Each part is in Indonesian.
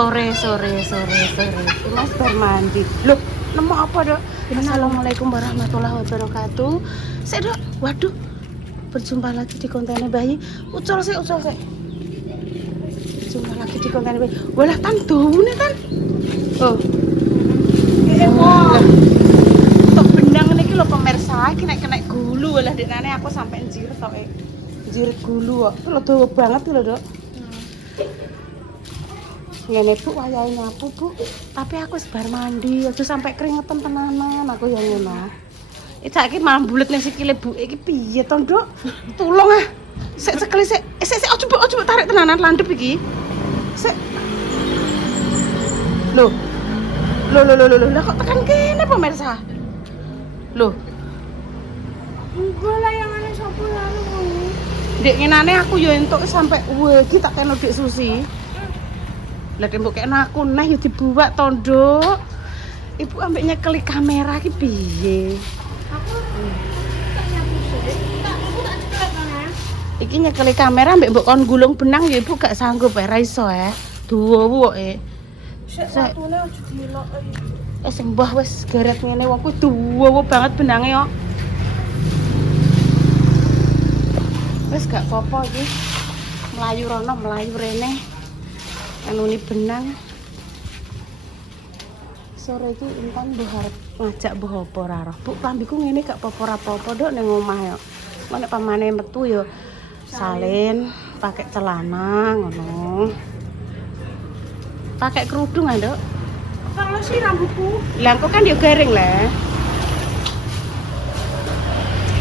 Sore. Mas bar mandi. Loh, nemu apa, Dok? Assalamualaikum warahmatullahi wabarakatuh. Sik, Dok. Waduh. Berjumpa lagi di kontennya Bayi. Ucul sik. Berjumpa lagi di kontennya Bayi. Walah tan daune tan. Oh. Tok benang niki lho pemirsa, iki nek kena gulu walah dekane aku sampai njirit tok e. Njirit gulu kok. Itu lho dawa banget lho, Dok. Ngene Bu wayahe nyapu Bu, tapi aku sebar mandi aja sampai keringetan tenanan aku yang ngono. Iki saiki mambulet ning sikile Bu iki piye to, Nduk? Tulung ah. Sik sekali sik. Sik ojo tarik tenanan landhep iki. Sik. Loh. Lah kok tekan kene pemirsa? Loh. Enggak lah yang aneh sapu lalu. Dek ngenane aku yo entuk sampai iki tak kena Dik Susi. Lah tembok kene aku neh yo dibuak to, Nduk. Ibu ambek nyekeli kamera iki piye? Aku tak nyapu sih. Aku tak ceklek kan. Iki nyekeli kamera ambek mbok kon gulung benang ya Ibu gak sanggup ra iso Duwowo Sik watune ojo dilok. sing mbah wis garet ngene wong ku duwowo banget benange kok. Wis gak apa-apa iki. Melayu rono, melayu rene. Anuni benang. Sore iki Intan mbah arep ngajak mbah apa ora roh. Bu, klambiku ngene gak apa-apa Dok ning omah yo. Kok nek pamane metu yo salin, pakai celana ngono. Pakai kerudung ah, Dok. Kalau sih rambutku Lah kok kan yo garing lah.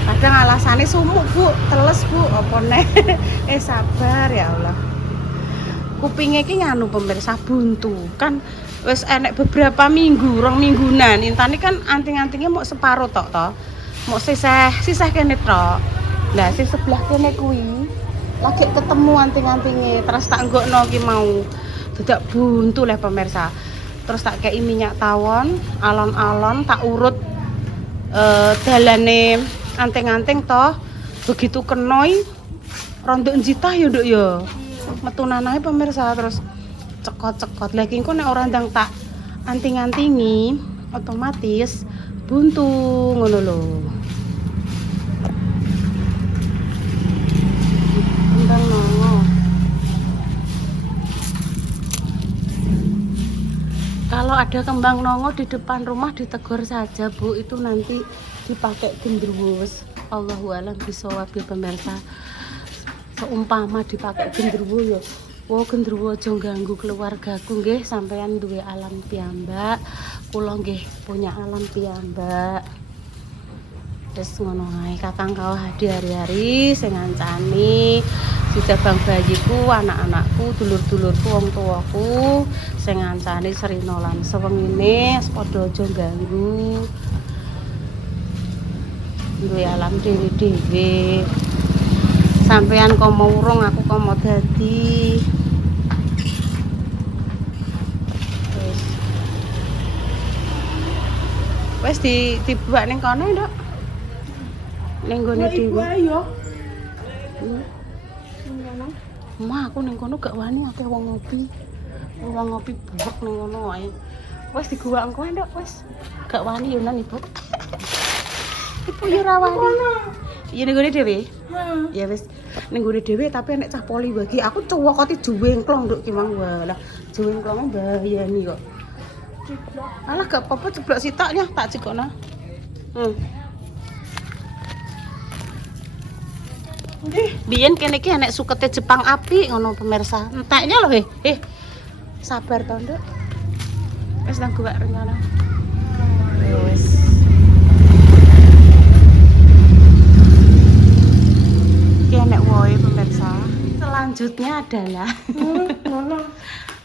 Kadang alasannya sumuk Bu, teles Bu, apa nih? Sabar ya Allah. Kupingnya ki nganu pemirsa buntu kan wis enek beberapa minggu, rong minggunan. Intane kan anting-antingnya mau separo tok to. Mau sisah kene tok. Lah sing sebelah kene kuwi lagi ketemu anting-antingnya terus tak nggokno ki mau dadak buntu lah pemirsa. Terus tak kei minyak tawon, alon-alon tak urut dalane anting-anting toh. Begitu kenoi rontok njitah ya Nduk ya. Metu nanae pemirsa terus cekot-cekot lagi engko nek ora ndang tak anting-antingi otomatis buntu ngono lho. Kembang nongo. Kalau ada kembang nongo di depan rumah ditegur saja Bu, itu nanti dipakai gendruwo. Allahu a'lam bishawab pemirsa. Seumpama dipakai gendruwo ya. Wo gendruwo aja ganggu keluargaku nggih, sampean duwe alam piyambak, kula nggih punya alam piyambak. Wis ngono ae Kakang kawah hari-hari sing ngancani sudah bang bayiku, anak-anakku, dulur-dulurku, wong tuaku sing ngancani Srina lan sewengine padha aja ganggu. Duwe alam dhewe-dhewe. Sampean kok mau urung, aku kok mau dadi. Wis dibuak ning kono, Nduk. Ning gone dhewe. yo. Ma, aku ning kono gak wani akeh wong ngopi. Wong ngopi buwek ning kono ae. Wis diguwak engko, Nduk, wis. Gak wani yo nan Ibu. Ibu yo ra wani. Iya ning gone dhewe. Ya wis ning gone dhewe tapi nek cah poli bagi aku cowokoti juwengklong Nduk ki mang walah. Juwengklonge bahayani kok. Alah gak apa-apa ceblok sitaknya tak cikokno. Biyen kene iki enek sukete Jepang api ngono pemirsa. Enteknya lho sabar to Nduk. Wis nang gowak rencana. Wis. Iki enek woe pemirsa. Selanjutnya adalah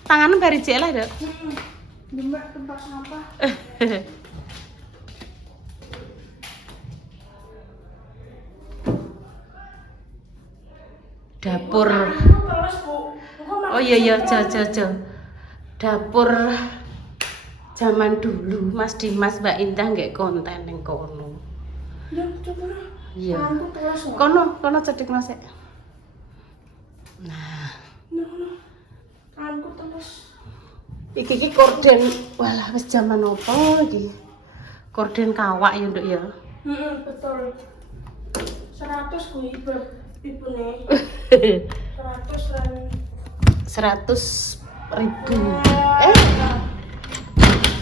tangan bari jek lah, Dok. Demak tempat sampah. Dapur. Oh iya jo. Dapur zaman dulu Mas Dimas Mbak Indah nggak konten ning kono. Ya coba. Iya. Aku telas. Kono cedhek Mas. Nah, Aku telas. Iki korden, walah wis jaman opo iki? Korden kawak ya, Nduk ya. Betul. 100 kuwi ibune. 100 lan 100.000.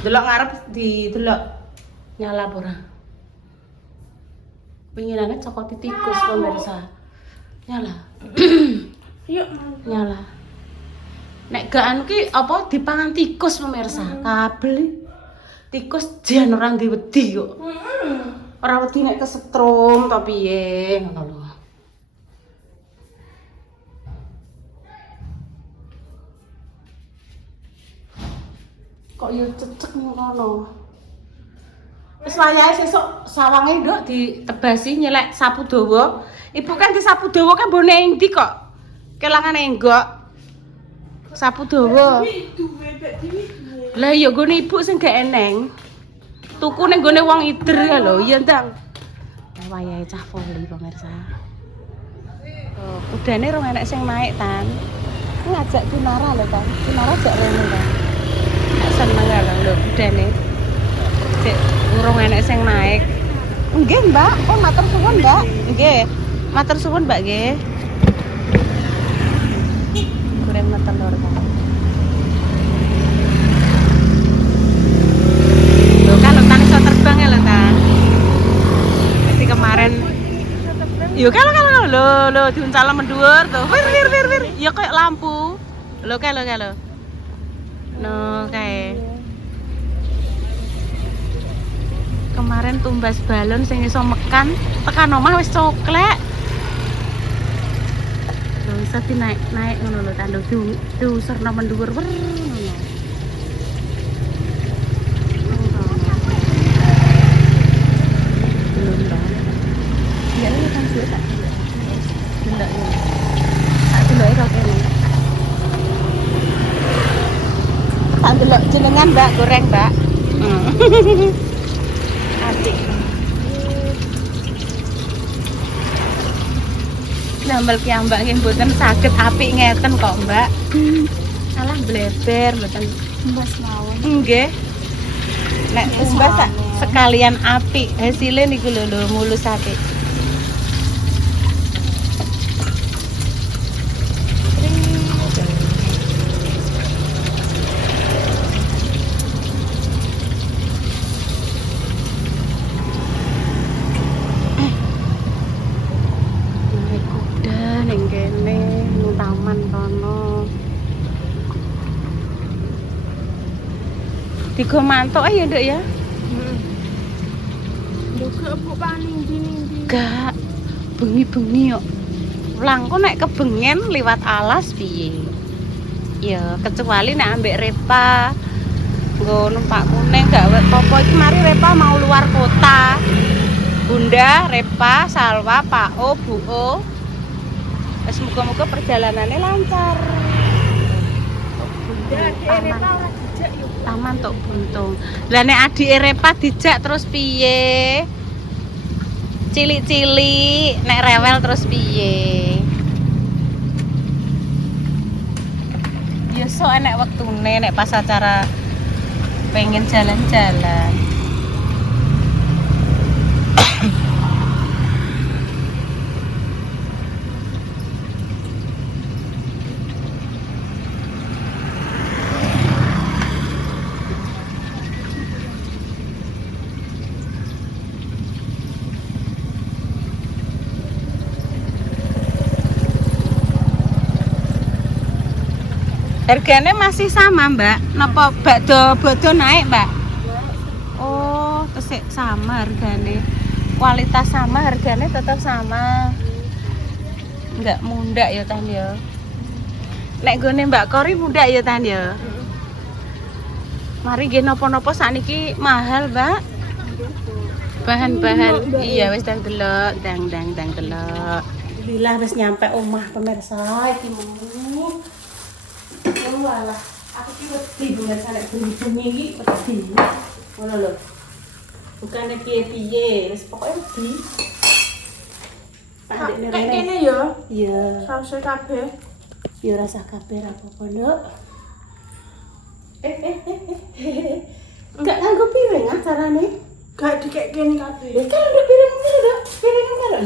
Delok ngarep di delok nyala apa ora? Penginane cokot tikus pemirsa. Nyala. Yuk, Nyala. Nek gak anu ki apa dipangan tikus pemirsa. Kabel tikus jan ora diwedi kok. Ora wedi nek kesetrum to piye ngono lho. Kok yo cecek ngono. Wis wayahe sesuk sawange nduk ditebasi nyelek sapu dawa. Ibu kan di sapu dawa kan mbone endi kok? Kelangane enggok. Sapu dawa. Lah ya gone ibu sing gak eneng. Tuku ning gone wong ider ya lho, iya ndang. Wayahe cah voli pemirsa. Oh, udane rong enek sing naik tan. Ngajak Kinara lho kan. Kinara jak rene kan. Seneng lho budane. Cek urung enek sing naik. Nggih, Mbak. Oh, matur suwun, Mbak. Nggih. Matur suwun, Mbak nggih. Goreng telur kan. Lho kan Lutan iso terbang ya, Lutan. Jadi kemarin yo kalau lho diuncalo menduwur tuh. Wir. Ya kayak lampu. Lho kalau. No, kayak kemarin tumbas balon sing iso mekan tekan omah wis coklek. Lho iso dinaik ngono lho tandho diuserno menduwur wer ngono. Belum Mbak. Ya ini kan suwe tak. Ndak ya. Tak deloke kok kene. Tak delok jenengan Mbak goreng Mbak. Adik. Nambel kiambak nggih mboten saged apik ngeten kok Mbak. Alah bleber mboten mbas mawon. nggih. Nek wis Mbak sekalian apik hasilnya niku lho mulus apik. Digo mantuk ya Nduk ya. Nduk Bu paning ndi. Gak bengi-bengi kok. Langko nek kebengen liwat alas piye? Ya kecuali nek ambek Repa nggo numpak kuning gak apa-apa iki mari Repa mau luar kota. Bunda, Repa, Salwa, Pak O, Bu O. Wis muga-muga perjalanannya lancar. Ya, Repa ora dijak yo. Taman tok buntung. Lah nek adike Repa dijak terus piye? Cilik-cilik nek rewel terus piye? Ya sok enek wektune nek pas acara pengen jalan-jalan. Harganya masih sama Mbak? Napa bakdo bodo naik Mbak? Oh, tesik sama harganya. Kualitas sama, harganya tetap sama. Enggak mundak ya Tan ya. Nek gone Mbak Kori mundak ya Tan ya. Mari nggih napa-napa sakniki mahal Mbak. Bahan-bahan iya wis tang delok, dang delok. Alhamdulillah wis nyampe omah pemirsa iki mau. Walah, aku ki wedi bener nek bengi-bengi iki wedi. Ngono lho. Bukane piye-piye, wis pokoke wedi. Kayak kene ya. Iya. Saus kabeh. Ya rasa kabeh ra apa-apa, Nduk. Enggak nganggo piring carane. Gak dikek-kene kabeh. Ya kan udah piring udah. Piring kan lah.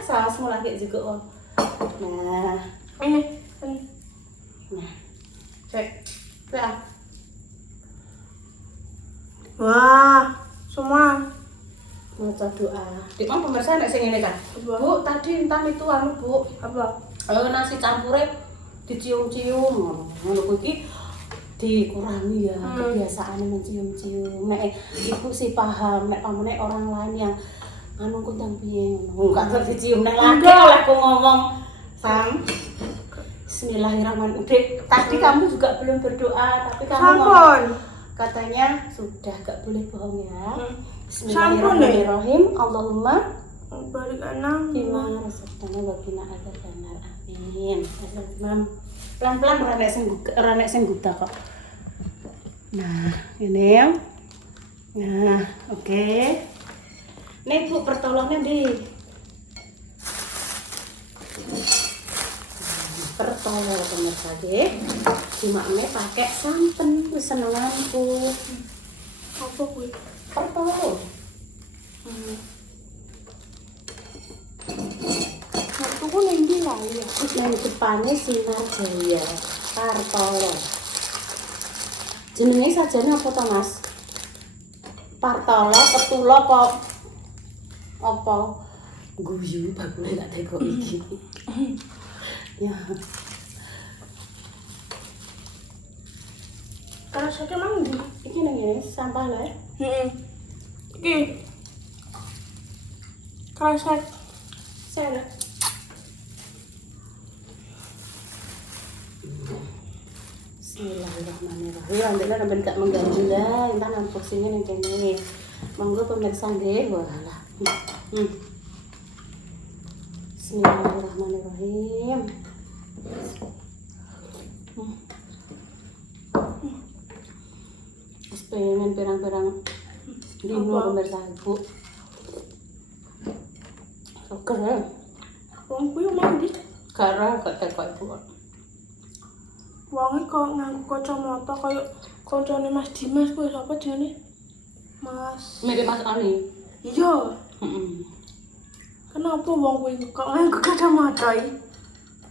Sausmu lagi juga on. Nah, Ini. nah. Cek. Ya. Wah, semua. Maca doa. Dik mau pemirsa nek sing ngene kan. Apa? Bu, tadi entar itu anu, Bu. Apa? Nasi campure dicium-cium ngono kuwi dikurangi ya kebiasaan mencium-cium. Nek ibu sih paham, nek pamane orang lain yang anu kundang piye ngono. Enggak terus dicium nek lagi oleh aku ngomong Sam. Bismillahirrahmanirrahim. Dek, tadi kamu juga belum berdoa, tapi kamu ngomong Sampun. katanya sudah gak boleh bohong ya. Sampun Bismillahirrahmanirrahim. Allahumma Barik anam. Gimana rasanya wakina ada benar, amin. Pelan-pelan ranek sing buta kok. Nah, ini ya. Nah, oke. Nih Bu, pertolongan di. Pertolong pemirsa nggih. Dimakne pakai santen wis senenganku. Apa kuwi? Pertolong. Aku ning ndi lali ya? Yang depannya Sinar Jaya Partolo. Jenenge sajane apa to, Mas? Partolo, Petulo apa? Guyu bakule gak teko iki. Ya. Karena saya mang ndi? Iki nang ngene sampah lho. Iki. Kresek. Saya. Bismillahirrahmanirrahim. Alhamdulillah sampeyan gak mengganggu lah. Entar unboxing-nya ning kene. Monggo pemirsa nggih. Walah. Bismillahirrahmanirrahim. Wis pengen pirang-pirang dino pemirsa Ibu. Oke. Wong kuwi mang ndi? Gara gak teko Ibu. Wonge kok nganggo kacamata kaya kancane Mas Dimas kuwi sapa jenenge? Mas. Mirip Mas Ani. Iya. Kenapa wong kuwi kok nganggo kacamata iki?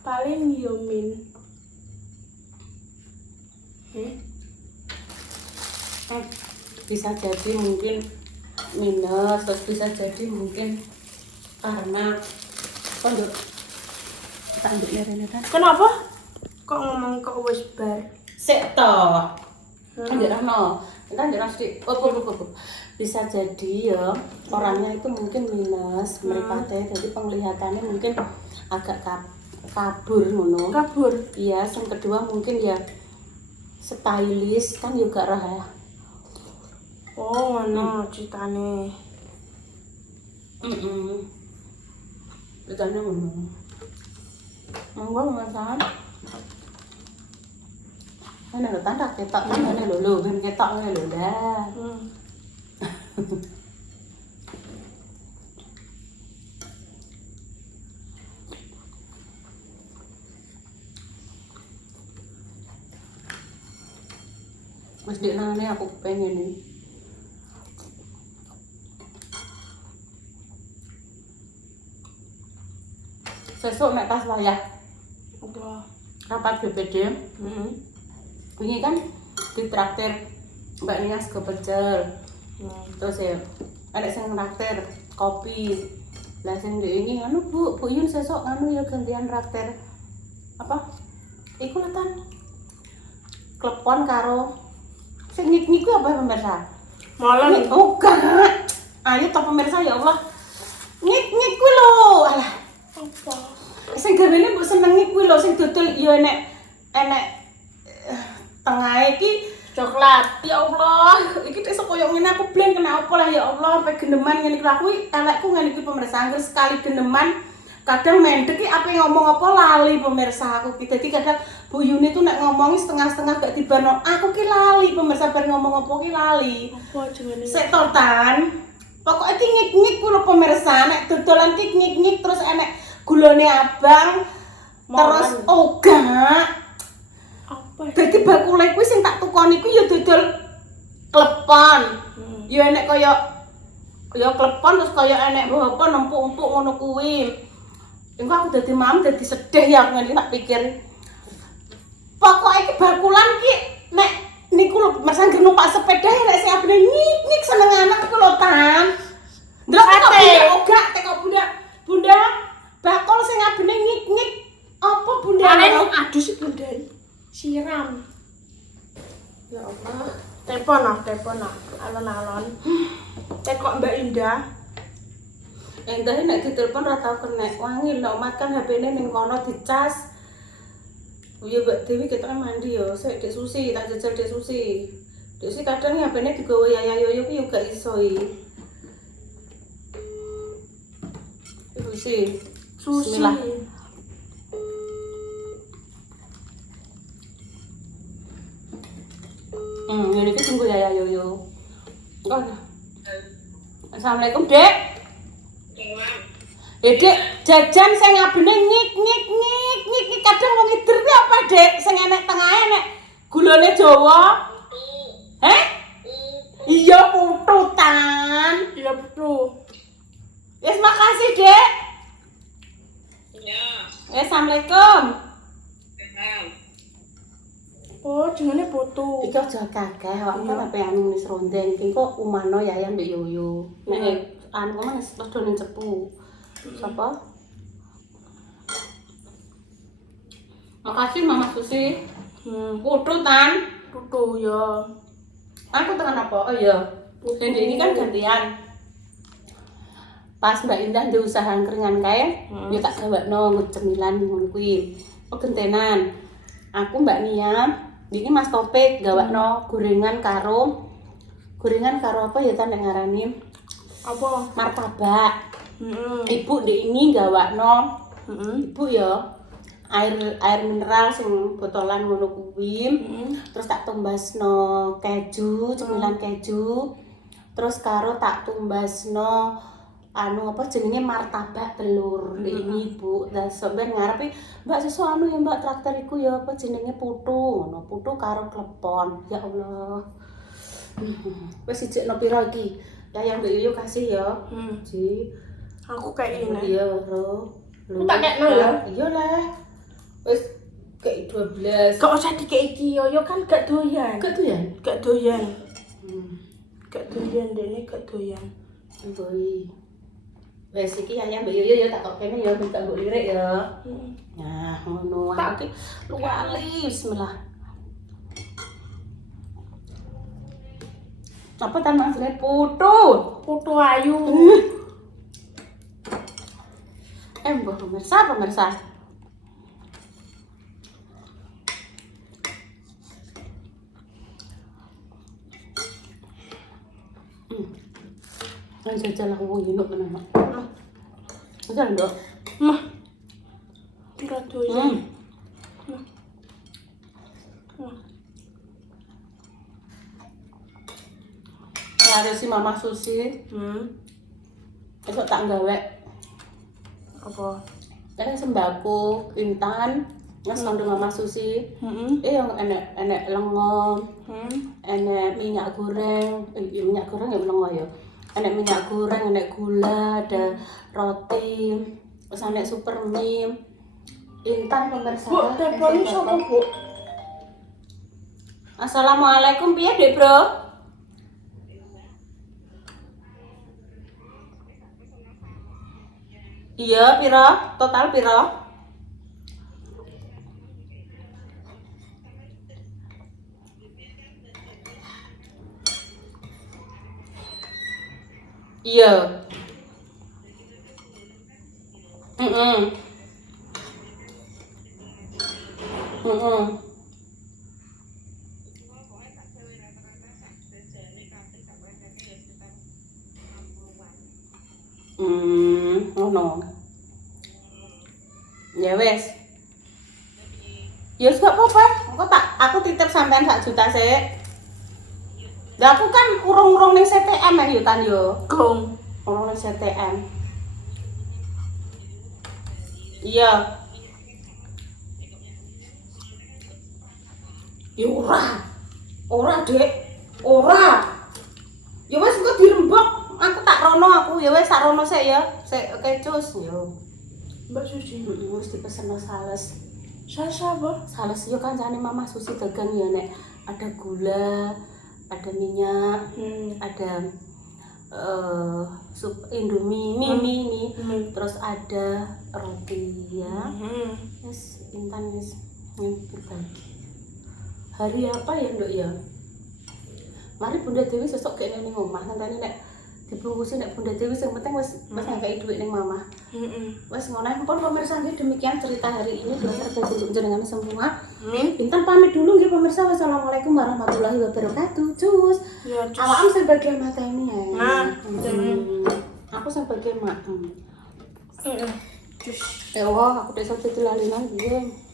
Paling yo min. Bisa jadi mungkin minus, terus bisa jadi mungkin karena pondok tanduknya Rene kan. Kenapa? Kok ngomong kok wis bar? Sik to. Anjir no. Entar ndak sithik. Opo. Bisa jadi ya orangnya itu mungkin minus mripate, jadi penglihatannya mungkin agak kabur ngono. Kabur. Iya, yang kedua mungkin ya stylish kan juga rah ya. Oh, ngono ceritane. Ceritanya ngono. Monggo masakan. Ana lho tanda ketok ngene lho, ben ketok ngene lho dah. Mas dik nangane aku pengen nih. Sesuk nek pas wayah Apa? rapat BPD. Ini kan ditraktir Mbak Nia sego pecel. Terus ya ada sing traktir kopi. Lah sing ini anu Bu Yun sesuk anu ya gantian traktir apa? Iku letan klepon karo sing nyik-nyik ku apa pemirsa? Malah Oh gak. Ayo to pemirsa ya Allah. Nyik-nyik ku lho. Alah. apa? Sing garene mbok senengi kuwi lho sing dodol ya enek tengah iki coklat. Ya Allah, iki tek koyo ngene aku blen kenapa lah ya Allah sampai gendeman ngene iki aku elekku ngene iki pemirsa angger sekali gendeman kadang mendek iki ape ngomong apa lali pemirsa aku ki. Dadi kadang Bu Yuni tuh nek ngomongi setengah-setengah gak dibano. Aku ki lali pemirsa bar ngomong apa ki lali. Apa jenenge? Sik totan. Pokoke iki ngik-ngik ku lho pemirsa nek dodolan ki ngik-ngik terus enek gulane abang terus ogak. Apa Apa? Dadi bakule kuwi sing tak tukoni kuwi ya dodol klepon. Ya enek kaya klepon terus kaya enek apa nempuk-empuk ngono kuwi. Engko aku dadi mam dadi sedih ya aku ngene tak pikir. Pokoke iki bakulan ki nek niku lho mersang numpak sepeda ya nek sing abene nyik seneng anak ku lho Tan. Ndelok kok bunda teko bunda bakul sing abene nyik apa bunda? Aduh si bunda siram. Ya Allah, telepon alon-alon. Tekok Mbak Indah. Endah nek ditelepon ora tau kenek. Wangi lho Mat kan HP-ne ning kono dicas. Ya Mbak Dewi kita mandi ya, sik Dek Susi tak jajal Dek Susi. Dek Susi kadang HP-ne digawa Yaya Yoyo ki yo gak iso iki. Susi. Bismillah. Ini kita tunggu Yaya Yoyo. Assalamualaikum Dek. Dek, jajan sing abene nyik kadang wong ngider ki apa Dek? Sing enek tengahe enek gulane Jawa. Heh? Iya putu Tan. Iya betul. Wis makasih Dek. Ya. Assalamualaikum. Oh, jenenge foto. Iki aja kakek, awakmu kan sampe anu wis rondeng, iki kok umano Yayang mbek Yoyo. Nek anu kan wis padha ning cepu. Sapa? Makasih Mama Susi. Putu Tan. Foto ya. Aku tekan apa? Oh iya. Dendek ini kan gantian. Pas Mbak Indah ndek usaha keringan kae, yo tak gawakno cemilan ngono kuwi. Oh gentenan. Aku Mbak Nia, ini Mas Topik gawakno gorengan karo apa ya ta nek ngarani? Apa? Martabak. Ibu ndek ini gawakno. Ibu ya air mineral sing botolan ngono kuwi. Terus tak tumbasno keju, cemilan keju. Terus karo tak tumbasno anu apa jenenge martabak telur. Ini Bu, lah sampeyan ngarepe Mbak sesu anu ya Mbak traktor iku ya apa jenenge putu ngono, putu karo klepon. Ya Allah. Wis ijekno pira iki? Yayang Mbak Yoyo kasih ya. Ji. Aku kayak ini. Iya, Ro. Aku tak kekno ya. Iya lah. Wis kayak 12. Gak usah dikei iki yo kan gak doyan. Gak tuh ya? Gak doyan. Gak doyan dene gak doyan. Boy. Wes iki Yayang Mbak Yoyo ya tak kok kene ya minta mbok lirik ya. Nah, ngono wae iki luwali bismillah. Apa tan maksudnya putu? Foto ayu. Mbah pemirsa. Ayo jajal aku wong induk tenan, Mak. Jajal, Nduk. Mah. Gak doyan. Harus si Mama Susi. Besok tak gawe Apa? Ada sembako intan, ngas kandung Mama Susi. Yang enek lengo, enek minyak goreng, minyak goreng ya lengo ya. Enek minyak goreng, enek gula, ada roti, terus enek super mie. Intan pemirsa. Bu, telepon sapa, Bu? Assalamualaikum, piye Dek, Bro? Iya, pira? Total pira? Iya. Ngono. Ya wes. Ya wis gak apa-apa. Aku titip sampean 1 juta sik. Lah aku kan urung-urung ning CTM ya kan yo. Gong. Urung ning CTM. Iya. Ya ora Dek, ora. Ya wis engko dirembok, aku tak rono aku, ya wis tak rono sik ya. Sik kecus yo. Mbak Susi. Wis dipeseno sales. Sasa apa? Sales yo kancane Mama Susi dagang ya nek ada gula, ada minyak, ada sup Indomie, mie, terus ada roti ya. Wis Intan wis berbagi. Hari apa ya Nduk ya? Mari Bunda Dewi sesuk kene ning omah ngenteni nek dibungkusi nek Bunda Dewi sing penting wis ngekeki dhuwit ning Mama. Wes ngono pun pemirsa nggih demikian cerita hari ini untuk jenengan semua. Intan pamit dulu nggih pemirsa. Wassalamualaikum warahmatullahi wabarakatuh. Cus. Ya, Awakmu sing bagian mateni ya. Nah, aku sing bagian mak. Cus. Ya Allah, aku desa dadi lalinan piye.